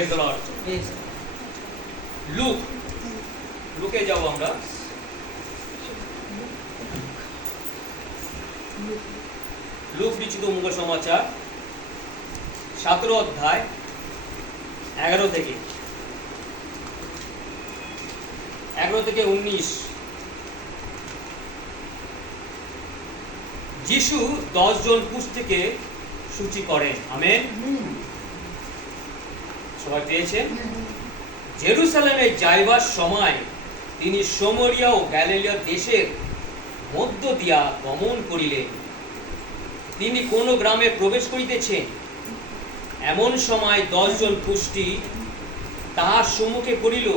Praise the Lord. লুকে যাও আমরা। লুক লিখিত মঙ্গল সমাচার 17 অধ্যায় 11 থেকে 19। যিশু 10 জন কুষ্ঠীকে সূচি করেন। আমেন। সবাই পেয়েছেন? জেরুসালেমে যাইবার সময় তিনি সামরিয়া ও গ্যালিলিয়া দেশের মধ্য দিয়া গমন করিলেন। তিনি কোন গ্রামে প্রবেশ করিতেছেন, এমন সময় 10 জন কুষ্ঠী তাহার সম্মুখে পড়িল।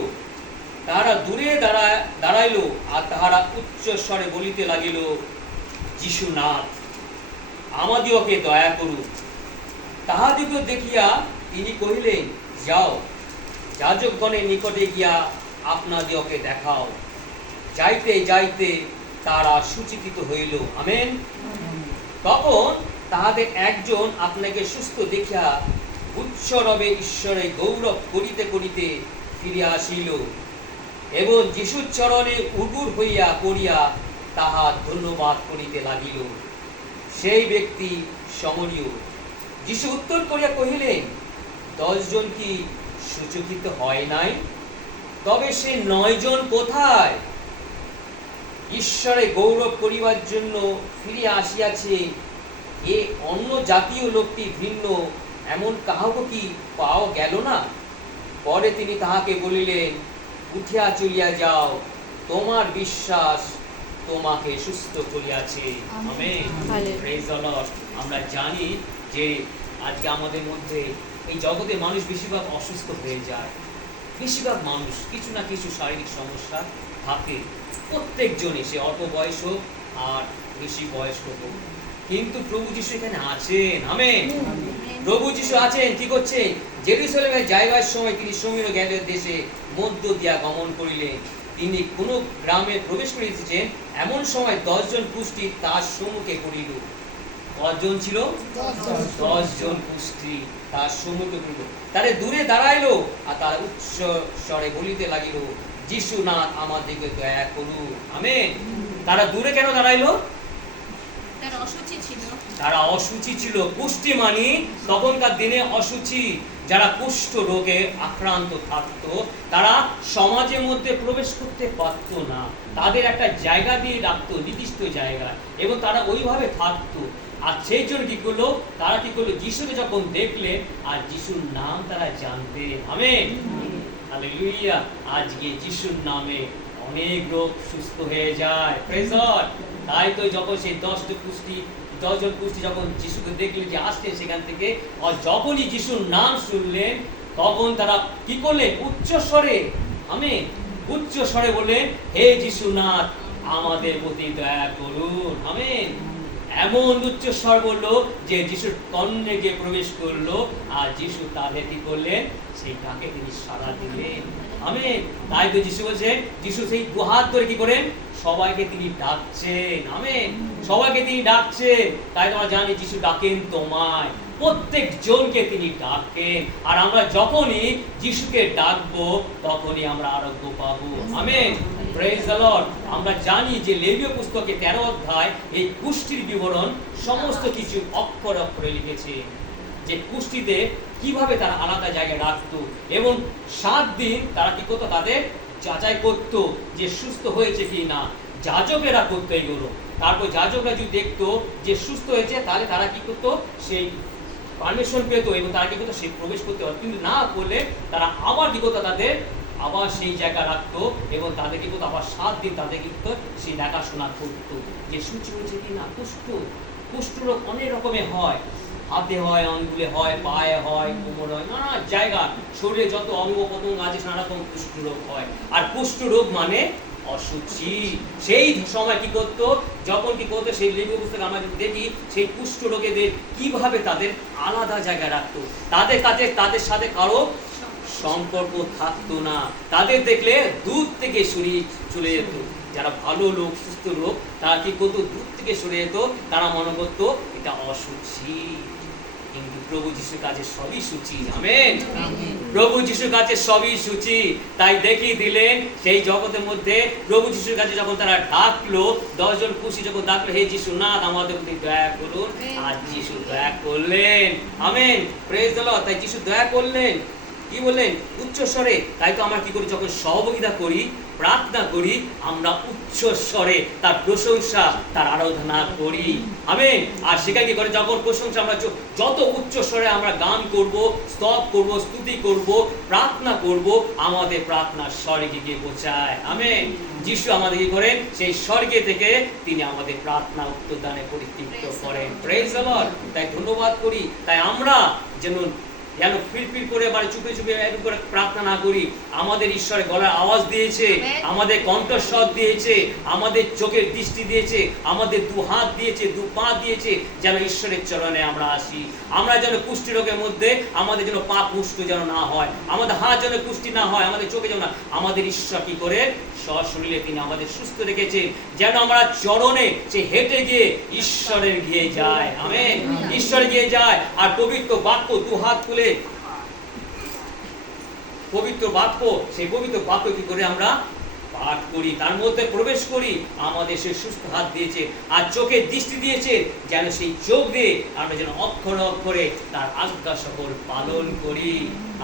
তাহারা দূরে দাঁড়াইল, আর তাহারা উচ্চ স্বরে বলিতে লাগিল, যিশুনাথ, আমাদিওকে দয়া করুন। তাহাদিগকে দেখিয়া তিনি কহিলেন, যাও, যাজকগণের নিকটে গিয়া আপনাদিওকে দেখাও। যাইতে যাইতে তারা সূচিত হইল। আমেন। তখন তাহাদের একজন আপনাকে সুস্থ দেখিয়া উচ্চরবে ঈশ্বরে গৌরব করিতে করিতে ফিরিয়া আসিল এবং যিশুর চরণে উগুর হইয়া পড়িয়া তাহার ধন্যবাদ করিতে লাগিল। সেই ব্যক্তি সমরীয়। যিশু উত্তর করিয়া কহিলেন, 10 জন কি সূচকিত হয় নাই? তবে সে 9 জন কোথায়? ঈশ্বরে গৌরব করিবার জন্য ফিরিয়া আসিয়াছে এ অন্য জাতীয় লোকটি ভিন্ন, এমন কাহাকে কি পাওয়া গেল না? পরে তিনি তাহাকে বলিলেন, উঠিয়া চলিয়া যাও, তোমার বিশ্বাস তোমাকে সুস্থ করিয়াছে। আমেন। Praise the Lord. আমরা জানি যে আজকে আমাদের মধ্যে এই জগতে মানুষ বেশিরভাগ অসুস্থ হয়ে যায়। বেশিরভাগ মানুষ কিছু না কিছু শারীরিক সমস্যা থাকে, প্রত্যেকজনে, সে অল্প বয়স হোক আর বেশি বয়স্ক হোক। কিন্তু প্রভু যিশু এখানে আছেন। আমেন। প্রভু যিশু আছেন। কি করছেন? জেরুসালেমে যাইবার সময় তিনি সামরিয়া ও গ্যালিলিয়া দেশে মধ্য দিয়া গমন করিলেন। তিনি কোন গ্রামে প্রবেশ করিতেছেন, এমন সময় 10 জন কুষ্ঠী তার সম্মুখে পড়িল। কজন ছিল? 10 জন কুষ্ঠী তার সম্মুখে পড়িল। তারা দূরে দাঁড়াইল, আর তারা উচ্চ স্বরে বলিতে লাগিল, যিশুনাথ, আমাদিগকে দয়া করুন। আমেন। তারা দূরে কেন দাঁড়াইল? তারা অসুচি ছিল। কুষ্ঠী মানে তখনকার দিনে অসুচি, যারা কুষ্ঠ রোগে আক্রান্ত থাকতো, তারা সমাজের মধ্যে প্রবেশ করতে পারত না। তাদের একটা জায়গা দিয়ে রাখতো, নির্দিষ্ট জায়গা, এবং তারা ওইভাবে থাকতো। আর সেই জন্য কি করলো? তারা কি করলো? যিশুকে যখন দেখলেন, আর যিশুর নাম তারা জানতেন। আমেন। হালেলুয়া। আজকে যিশুর নামে অনেক রোগ সুস্থ হয়ে যায়। Praise the Lord. তাই তো যখন সেই 10 জন কুষ্ঠী যখন যিশুকে দেখলেন যে আসছে সেখান থেকে, আর যখনই যিশুর নাম শুনলেন, তখন তারা কি করলেন? উচ্চ স্বরে, আমেন, উচ্চ স্বরে বললেন, হে যিশুনাথ, আমাদের প্রতি দয়া করুন। আমেন। এমন উচ্চ স্বর বললো যে যিশুর কর্ণে গিয়ে প্রবেশ করলো, আর যিশু তাদের কি করলেন? সেই ডাকে তিনি সাড়া দিলেন। আমেন। তাই তো যিশু বলছেন, যিশু সেই দুহাত ধরে কি করেন? সবাইকে তিনি ডাকছেন। আমেন। সবাইকে তিনি ডাকছেন। তাই আমরা জানি যিশু ডাকেন তোমায়, প্রত্যেক জনকে তিনি ডাকেন। আর আমরা যখনই যিশুকে ডাকবো, তখনই আমরা আরোগ্য পাবো। আমেন। Praise the Lord. আমরা জানি যে লেবীয় পুস্তকে 13 অধ্যায় এই কুষ্ঠীর বিবরণ সমস্ত কিছু অক্ষরে অক্ষরে লিখেছে, যে কুষ্ঠীতে কিভাবে তারা আলাদা জায়গায় রাখতো, এবং 7 দিন তারা কি করতো? তাদের যাচাই করতো যে সুস্থ হয়েছে কি না। যাজকেরা করতো এইগুলো। তারপর যাজকরা যদি দেখতো যে সুস্থ হয়েছে, তাহলে তারা কি করতো? সেই পারমিশন পেতো, এবং তারা কি করতো? সেই প্রবেশ করতে পারতো। কিন্তু না করলে তারা আবার কি করতো? তাদের আবার সেই জায়গা রাখতো, এবং তাদের কি করতো? আবার 7 দিন তাদের কি করতো? সেই দেখাশোনা করতো যে সুস্থ হয়েছে কি না। কুষ্ঠ রোগ অনেক রকমের হয়, হাতে হয়, আঙ্গুলে হয়, পায়ে হয়, কোমরে হয়, নানা জায়গা, শরীরে যত অঙ্গ প্রত্যঙ্গ আছে নানা রকম কুষ্ঠ রোগ হয়। আর কুষ্ঠ রোগ মানে অসুচি। সেই সময় কি করতো? যখন কি করতো? সেই লেবীয় পুস্তকে আমরা দেখি সেই কুষ্ঠ রোগীদের কিভাবে তাদের আলাদা জায়গায় রাখতো। তাদের সাথে কারো সম্পর্ক থাকতো না। তাদের দেখলে দূর থেকে সরিয়ে চলে যেত। যারা ভালো লোক, সুস্থ লোক, তারা কি করতো? দূর থেকে সরে যেত। তারা মনে করতো এটা অসুচি। কিন্তু প্রভু যিশুর কাছে সবই সূচি। আমেন। প্রভু যিশুর কাছে সবই সূচি। তাই দেখিয়ে দিলেন সেই জগতের মধ্যে প্রভু যিশুর কাছে যখন তারা ডাকলো, 10 জন খুশি যখন ডাকলো, হে যিশু নাথ আমাদের প্রতি দয়া করুন, আর যিশু দয়া করলেন। Amen, praise the Lord. তাই যিশু দয়া করলেন, কি বললেন? উচ্চ স্বরে। তাই তো আমরা কি করি, যখন সহযোগিতা করি, প্রার্থনা করি, আমরা উচ্চ স্বরে তার প্রশংসা, তার আরাধনা করি। আমেন। আর সেখানে কি করে, যখন প্রশংসা আমরা যত উচ্চ স্বরে আমরা গান করব, স্তব করব, স্তুতি করব, প্রার্থনা করব, আমাদের প্রার্থনা স্বর্গে গিয়ে পৌঁছায়। আমেন। যিশু আমাদের কি করেন, সেই স্বর্গে থেকে তিনি আমাদের প্রার্থনা উত্তরদানে পরিতৃপ্ত করেন। Praise the Lord. তাই ধন্যবাদ করি। তাই আমরা যেন ফিরফির করে মানে চুপে চুপে করে প্রার্থনা না করি। আমাদের ঈশ্বরের গলার আওয়াজ দিয়েছে, আমাদের কণ্ঠস্বর দিয়েছে, আমাদের চোখের দৃষ্টি দিয়েছে, আমাদের 2 হাত দিয়েছে, 2 পা দিয়েছে, যেন ঈশ্বরের চরণে আমরা আসি। আমরা যেন কুষ্ঠ রোগের মধ্যে আমাদের যেন পা পুষ্ট যেন না হয়, আমাদের হাত যেন পুষ্টি না হয়, আমাদের চোখে যেন না। আমাদের ঈশ্বর কি করে, স্বশরীরে তিনি আমাদের সুস্থ রেখেছেন, যেন আমরা চরণে সে হেঁটে গিয়ে ঈশ্বরের গিয়ে যায়। আমেন। ঈশ্বর গিয়ে যায়। আর পবিত্র বাক্য 2 হাত তুলে পবিত্র বাক্য, সেই পবিত্র বাক্য কি করে আমরা পাঠ করি, তার মধ্যে প্রবেশ করি। আমাদের সে সুস্থ হাত দিয়েছে আর চোখের দৃষ্টি দিয়েছে, যেন সেই চোখ দিয়ে আমরা যেন অক্ষরে অক্ষরে তার আজ্ঞা সকল পালন করি।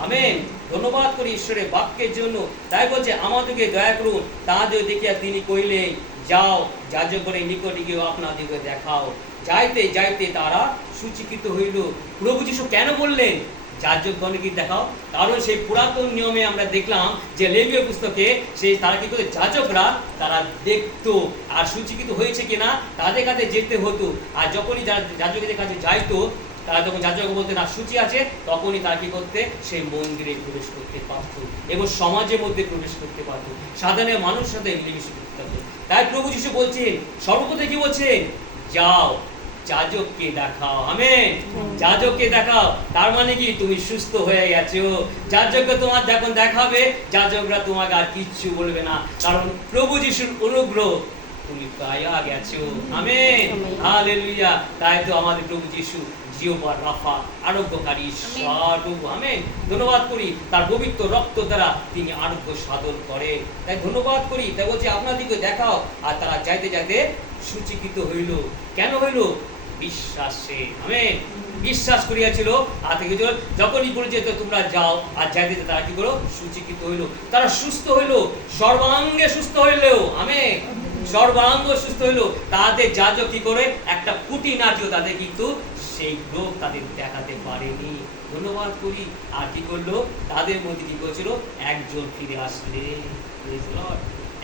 আমেন। ধন্যবাদ করি ঈশ্বরের বাক্যের জন্য। তাই বলছে, আমাদেরকে দয়া করুন। তাদের দেখিয়া তিনি কইলেন, যাও যাজকের নিকটে গিয়ে আপনাদিকে দেখাও। যাইতে যাইতে তারা সূচীকৃত হইল। প্রভু যিশু কেন বললেন যাজকগণকে দেখাও? কারণ সেই পুরাতন নিয়মে আমরা দেখলাম যে লেবীয় পুস্তকে সেই তারা কি করে, যাজকরা তারা দেখতো আর সূচীকৃত হয়েছে কিনা তাদের কাছে যেতে হতো। আর যখনই যাজকের কাছে যাইতো, তারা যখন যাজক বলতে না সূচি আছে, তখনই তারা কি করতে, সেই মন্দিরে প্রবেশ করতে পারত এবং সমাজের মধ্যে প্রবেশ করতে পারত, সাধারণ মানুষের সাথে মিলেমিশে করতে পারত। তাই প্রভু যিশু বলছেন, সর্বপ্রথমে কি বলছেন, যাও যাজককে দেখাও। আমেন। যাজককে দেখাও। তার মানে কি, তুমি সুস্থ হয়ে গেছো। যাজককে তোমার যখন দেখাবে, যাজকরা তোমাকে আর কিচ্ছু বলবে না, কারণ প্রভু যিশুর অনুগ্রহ তুমি পাইয়া গেছো। আমেন। হালেলুয়া। তাই তো আমাদের প্রভু যিশু জিহোবা রাফা, আরোগ্যকারী ঈশ্বর প্রভু। আমেন। ধন্যবাদ করি, তার পবিত্র রক্ত দ্বারা তিনি আরোগ্য সাধন করে। তাই ধন্যবাদ করি। তাই বলছি, আপনাদিকে দেখাও। আর তারা যাইতে যাইতে সূচীকৃত হইল। কেন হইল? বিশ্বাসে। আমেন। বিশ্বাস করিয়াছিল। আর থেকে যখনই বলে যেত তোমরা যাও, আর যাইতে তারা কি করো, সূচীকৃত হইল। তারা সুস্থ হইল, সর্বাঙ্গে সুস্থ হইলেও। আমেন। সর্বাঙ্গ সুস্থ হইল। তাদের যাজক কি করে, একটা খুঁটিনাটিও তাদের কিন্তু সেই রোগ তাদের দেখাতে পারেনি। ধন্যবাদ করি। আর কি করলো, তাদের মধ্যে কি করেছিল, একজন ফিরে আসলে,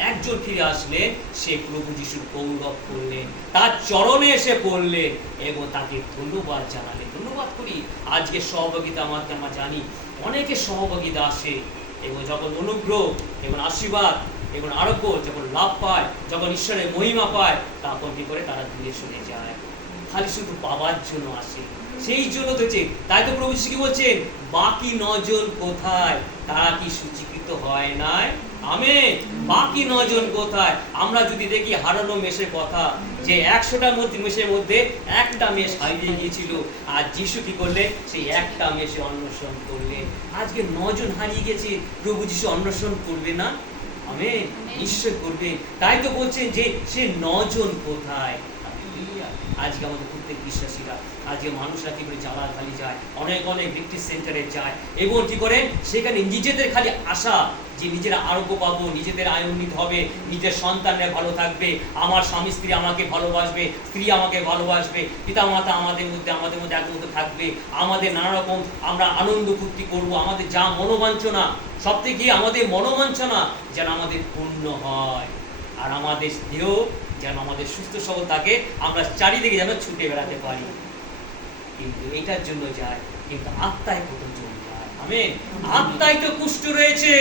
একজন ফিরে আসলেন, সে প্রভু যিশুর গৌরব করলেন, তার চরণে এসে পড়লেন এবং তাকে ধন্যবাদ জানালেন। ধন্যবাদ করি। আজকে সহভাগিতা আমাকে আমরা জানি অনেকে সহভাগিতা আসে এবং যখন অনুগ্রহ এবং আশীর্বাদ এবং আরোগ্য যখন লাভ পায়, যখন ঈশ্বরের মহিমা পায়, তখন কি করে, তারা দূরে সরে যায়, খালি শুধু পাওয়ার জন্য আসে। সেই জন্য তো তাই তো প্রভু যিশু কি বলছেন, বাকি 9 জন কোথায়? তারা কি সূচীকৃত হয় নাই? আমেন। বাকি 9 জন কোথায়? আমরা যদি দেখি হারানো মেষের কথা, যে 100টা মেষের মধ্যে একটা মেষ হারিয়ে গিয়েছিল, আর যিশু কি করলেন, সেই একটা মেষে অন্বেষণ করলেন। আজকে 9 জন হারিয়ে গেছে, প্রভু যিশু অন্বেষণ করবে না? আমেন। নিশ্চয় করবে। তাই তো বলছেন যে সে 9 জন কোথায়? আজকে আমাদের প্রত্যেক বিশ্বাসীরা, আজকে মানুষরা কি করে জালাখালি যায়, অনেক অনেক ভিক্টিম সেন্টারে যায় এবং কি করে, সেখানে নিজেদের খালি আশা যে নিজেরা আরোগ্য পাবো, নিজেদের আয় উন্নীত হবে, নিজের সন্তানরা ভালো থাকবে, আমার স্বামী স্ত্রী আমাকে ভালোবাসবে, স্ত্রী আমাকে ভালোবাসবে, পিতা মাতা আমাদের মধ্যে একমত থাকবে, আমাদের নানা রকম আমরা আনন্দ ফুর্তি করবো, আমাদের যা মনোবাঞ্ছনা, সব থেকে আমাদের মনোবাঞ্ছনা যেন আমাদের পূর্ণ হয়, আর আমাদের দেহ যেন আমাদের সুস্থ সবল থাকে, আমরা চারিদিকে যেন ছুটে বেড়াতে পারি। কিন্তু এটার জন্য যায়, কিন্তু আত্মায় কত জন্য যায়। আমেন। আত্মায় তো কুষ্ঠ রয়েছে।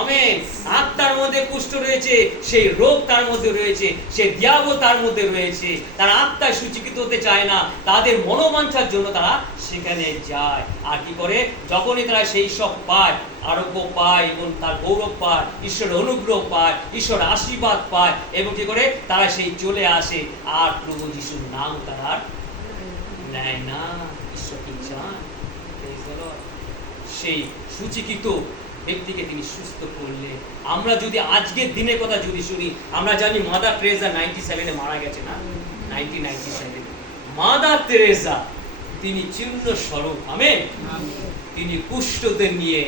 আমেন। আত্মার মধ্যে কুষ্ঠ রয়েছে, সেই রোগ তার মধ্যে রয়েছে, সেই দিয়াবল তার মধ্যে রয়েছে। তারা আত্মায় সূচীকৃত হতে চায় না, তাদের মনোবাঞ্ছার জন্য তারা সেখানে যায়। আর কি করে, যখনই তারা সেই সব পায়, আরোগ্য পায় এবং তার গৌরব পায়, ঈশ্বরের অনুগ্রহ পায়, ঈশ্বরের আশীর্বাদ পায় এবং কি করে, তারা সেই চলে আসে আর প্রভু যিশুর নাম তারা নেয় না। ঈশ্বর কি চায়? না। সেই সূচিকৃত ব্যক্তিকে তিনি সুস্থ করলেন। আমরা যদি আজকের দিনের কথা যদি শুনি, আমরা জানি মাদার তেরেসা 97-এ মারা গেছে না, 1997। মাদার তেরেসা তিনি চিহ্ন স্বরূপ, আমেন। তিনি কুষ্ঠদের নিয়ে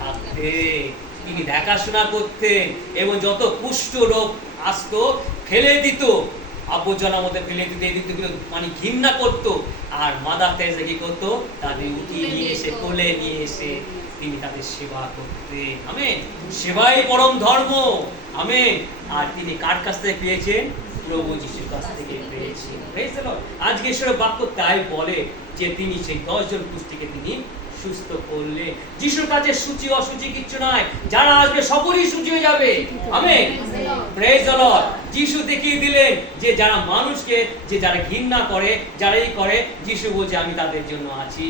থাকতেন, তিনি দেখাশোনা করতেন, এবং যত কুষ্ঠ রোগ আসতো ফেলে দিত, আবর্জনার মধ্যে ফেলে দিতে মানে ঘৃণা করতো। আর মাদার তেরেসা কি করতো? তাদের উঠিয়ে নিয়ে এসে কোলে নিয়ে এসে তিনি তাদের সেবা করতেন, আমেন। সেবাই পরম ধর্ম, আমেন। আর তিনি কার কাছ থেকে পেয়েছেন? প্রভু যিশুর কাছ থেকে পেয়েছেন। Praise the Lord. আজকে ঈশ্বরের বাক্য তাই বলে যে তিনি সেই 10 জন কুষ্ঠীকে তিনি সুস্থ করলে। যিশুর কাছে সূচি অসুচি কিচ্ছু নাই, যারা আসবে সকলেই সূচি হয়ে যাবে, আমেন। Praise the Lord. যিশু দেখিয়ে দিলেন যে যারা মানুষকে, যে যারা ঘৃণা করে, যারাই করে, যিশু বলছে আমি তাদের জন্য আছি,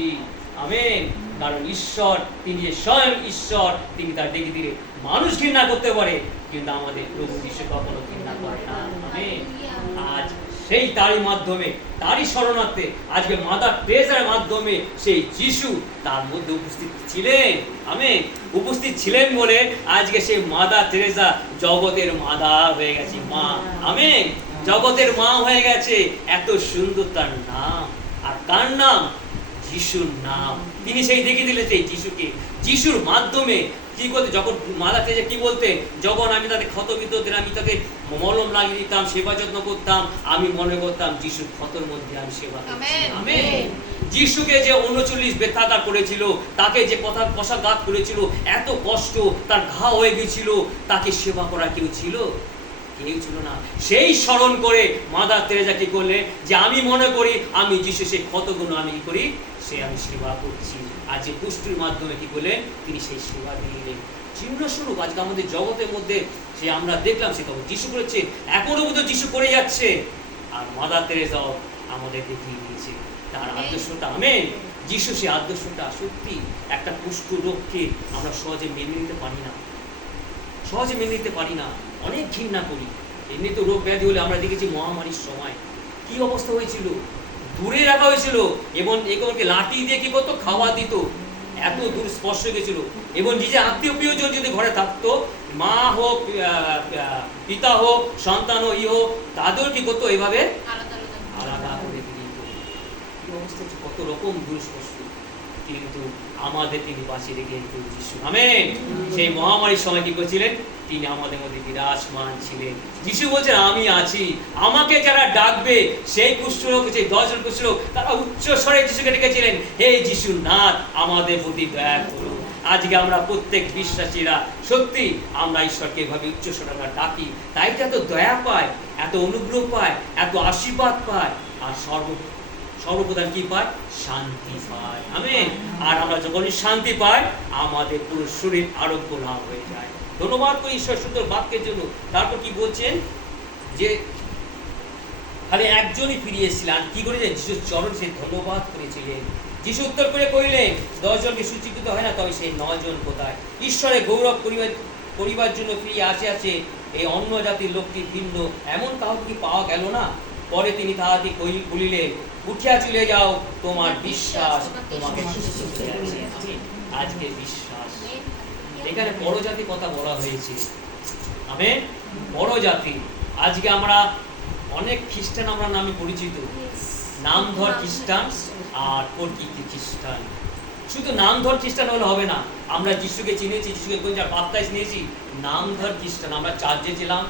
আমেন। কারণ ঈশ্বর, তিনি যে স্বয়ং ঈশ্বর, তিনি তার দেখিয়ে দিলে মানুষ ঘৃণা করতে পারে, কিন্তু আমাদের প্রভু যিশু কখনো ঘৃণা করে না, আমেন। আজ সেই তারই মাধ্যমে, তারই শরণার্থে আজকে মাদার তেরেসার মাধ্যমে সেই যিশু তার মধ্যে উপস্থিত ছিলেন, আমেন। উপস্থিত ছিলেন বলে আজকে সেই মাদার তেরেসা জগতের মাদার হয়ে গেছে, মা, আমেন। জগতের মা হয়ে গেছে। এত সুন্দর তার নাম। আর কার নাম? যিশুর নাম। তিনি সেই দেখিয়ে দিলেন সেই যিশুকে। যিশুর মাধ্যমে কি করতে, যখন মাদার তেরেসা কি বলতেন, যখন আমি তাদের ক্ষতবিদ্ধ হতেন, আমি তাকে মলম লাগিয়ে দিতাম, সেবা যত্ন করতাম, আমি মনে করতাম যিশুর ক্ষতর মধ্যে আমি সেবা করছি, আমেন। যিশুকে যে 39 ব্যথাঘাত করেছিল, তাকে যে কথা কষাঘাত করেছিল, এত কষ্ট, তার ঘা হয়ে গেছিল, তাকে সেবা করা কেউ ছিল? কেউ ছিল না। সেই স্মরণ করে মাদার তেরেসা কি করলে, যে আমি মনে করি আমি যিশু সেই ক্ষতগুলো আমি কি করি, সে আমি সেবা করছি। আর যে পুষ্টির মাধ্যমে কি করলেন, তিনি সেই সেবা দিলেন। চিহ্ন স্বরূপ আজকে আমাদের জগতের মধ্যে যে আমরা দেখলাম, সে তখন যিশু করেছে, এখনো পর্যন্ত যিশু করে যাচ্ছে। আর মাদার তেরেসাও আমাদের দেখিয়ে দিয়েছে তার আদর্শটা, আমেন। যিশু সেই আদর্শটা সত্যি। একটা কুষ্ঠ রোগকে আমরা সহজে মেনে নিতে পারি না, সহজে মেনে নিতে পারি না, অনেক ঘৃণা করি। এমনি তো রোগ ব্যাধি হলে আমরা দেখেছি মহামারীর সময় কি অবস্থা হয়েছিল, দূরে রাখা হয়েছিল, এবং এগুলোকে লাঠি দিয়ে কি করতো, খাওয়া দিত, এত দূর স্পর্শ গেছিল। এবং যে যে আত্মীয় প্রিয়জন যদি ঘরে থাকতো, মা হোক, পিতা হোক, সন্তান হোক, হোক, তাদের কি করতো, এইভাবে আলাদা করে দিত। কি অবস্থা হচ্ছে, কত রকম দুঃস্পর্শ, কিন্তু আমাদের তিনি বাঁচিয়ে রেখেছেন যিশু, আমেন। সেই মহামারীর সময় কি করেছিলেন, তিনি আমাদের মধ্যে বিরাজমান ছিলেন। যিশু বলছেন আমি আছি, আমাকে যারা ডাকবে, সেই কুষ্ঠরোগ, সেই 10 জন কুষ্ঠরোগ, তারা উচ্চ স্বরে যিশুকে ডেকেছিলেন, হে যিশু নাথ, আমাদের প্রতি দয়া করুন। আজকে আমরা প্রত্যেক বিশ্বাসীরা সত্যি আমরা ঈশ্বরকে এভাবে উচ্চ স্বরে আমরা ডাকি, তাই তো এত দয়া পায়, এত অনুগ্রহ পায়, এত আশীর্বাদ পায়, আর সর্বপ্রধান কি পায়, শান্তি পায়, আমেন। আর আমরা যখনই শান্তি পাই, আমাদের পুরো শরীর আরোগ্য লাভ হয়ে যায়। ধন্যবাদ করি ঈশ্বর সুন্দর বাক্যের জন্য। তারপর কি বলছেন, যে খালি একজনই ফিরে এসেছিলেন, কি করেছেন, যিশুর চরণ সে ধন্যবাদ করেছিলেন। যিশু উত্তর করে কহিলেন, 10 জনকে সূচীকৃত হয় না, তবে সেই 9 জন কোথায়? ঈশ্বরের গৌরব করিবার জন্য ফিরিয়ে আছে এই অন্য জাতির লোকটি ভিন্ন, এমন কাউকে কি পাওয়া গেল না? পরে তিনি তাহাকে বলিলেন, উঠিয়া চলে যাও, তোমার বিশ্বাস তোমাকে সুস্থ করিয়াছে। আজকে বিশ্বাস, এখানে বড় জাতির কথা বলা হয়েছে, আমেন। বড় জাতি। আজকে আমরা অনেক খ্রিস্টান আমরা নামে পরিচিত, নামধর খ্রিস্টান আর প্রকৃতি খ্রিস্টান। শুধু নামধর খ্রিস্টান হলে হবে না, আমরা যিশুকে চিনেছি, যিশুকে বাপ্তাইজ নিয়েছি, নামধর খ্রিস্টান। আমরা চার্চে ছিলাম,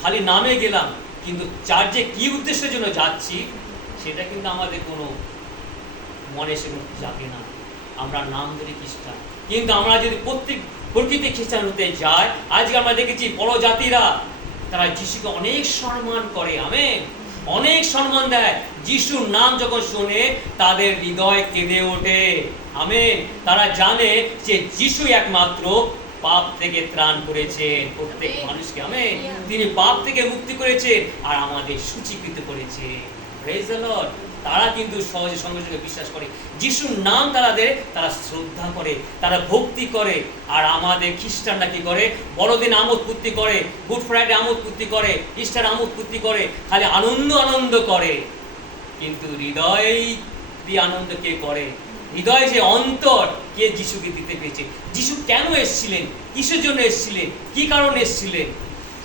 খালি নামে গেলাম, কিন্তু চার্চে কি উদ্দেশ্যের জন্য যাচ্ছি সেটা কিন্তু আমাদের কোনো মনে সেগুলো যাবে না। আমরা নাম ধরে খ্রিস্টান, কিন্তু আমরা যদি প্রকৃতি খ্রিস্টান হতে যাই, আজকে আমরা দেখেছি বড় জাতিরা তারা যিশুকে অনেক সম্মান করে, আমেন, অনেক সম্মান দেয়। যিশুর নাম যখন শোনে তাদের হৃদয় কেঁদে ওঠে, আমেন। তারা জানে যে যিশু একমাত্র পাপ থেকে ত্রাণ করেছেন প্রত্যেক মানুষকে, আমেন। তিনি পাপ থেকে মুক্তি করেছেন আর আমাদের সূচীকৃত করেছে, প্রেজ দ্য লর্ড। তারা কিন্তু সহজে সঙ্গে সঙ্গে বিশ্বাস করে, যিশুর নাম তারা দেয়, তারা শ্রদ্ধা করে, তারা ভক্তি করে। আর আমাদের খ্রিস্টানরা কি করে, বড়দিন আমোদ ফুর্তি করে, গুড ফ্রাইডে আমোদ ফুর্তি করে, ইস্টার আমোদ ফুর্তি করে, খালি আনন্দ করে, কিন্তু হৃদয় দিয়ে আনন্দ কে করে? হৃদয় যে অন্তর কে যিশুকে দিতে পেরেছে। যিশু কেন এসেছিলেন, কিসের জন্য এসেছিলেন, কি কারণে এসেছিলেন,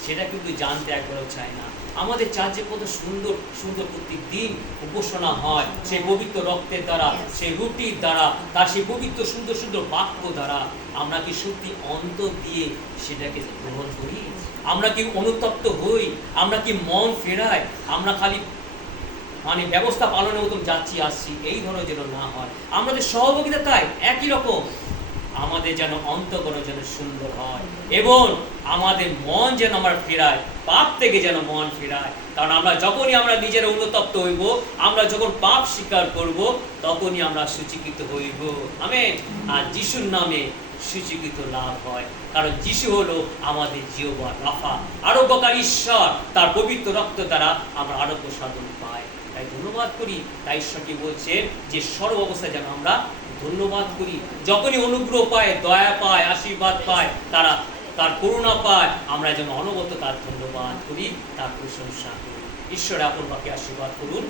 সেটা কিন্তু জানতে একবারও চায় না। আমাদের চার্চে কত সুন্দর সুন্দর প্রত্যেক দিন উপাসনা হয়, সেই পবিত্র রক্তের দ্বারা, সেই রুটির দ্বারা, তার সেই পবিত্র সুন্দর সুন্দর বাক্য দ্বারা। আমরা কি সত্যি অন্তর দিয়ে সেটাকে গ্রহণ করি? আমরা কি অনুতপ্ত হই? আমরা কি মন ফেরাই? আমরা খালি ব্যবস্থা পালনের মতন যাচ্ছি আসছি, এই ধরনের যেন না হয়। আমাদের সহযোগিতা তাই একই রকম, আমাদের যেন অন্তঃকরণ যেন সুন্দর হয় এবং আমাদের মন যেন আমরা ফেরায়, পাপ থেকে যেন মন ফেরায়। কারণ যখনই আমরা নিজেরা অনুতপ্ত হইব, আমরা যখন পাপ স্বীকার করব, তখনই আমরা সূচীকৃত হইব। আমেন। আর যিশুর নামে সূচীকৃত লাভ হয়, কারণ যিশু হলো আমাদের জিহ্বা রাফা, আরোগ্যকারী ঈশ্বর। তার পবিত্র রক্ত দ্বারা আমরা আরোগ্য সাধন পাই। তাই ধন্যবাদ করি। তাই ঈশ্বরকে বলছে যে সর্ব অবস্থায় যেন আমরা ধন্যবাদ করি। যখনই অনুগ্রহ পায়, দয়া পায়, আশীর্বাদ পায়, তার করুণা পায়, আমরা যেন অনবরত তার ধন্যবাদ করি, তার প্রশংসা করি। ঈশ্বর আপন বাক্যে আশীর্বাদ করুন।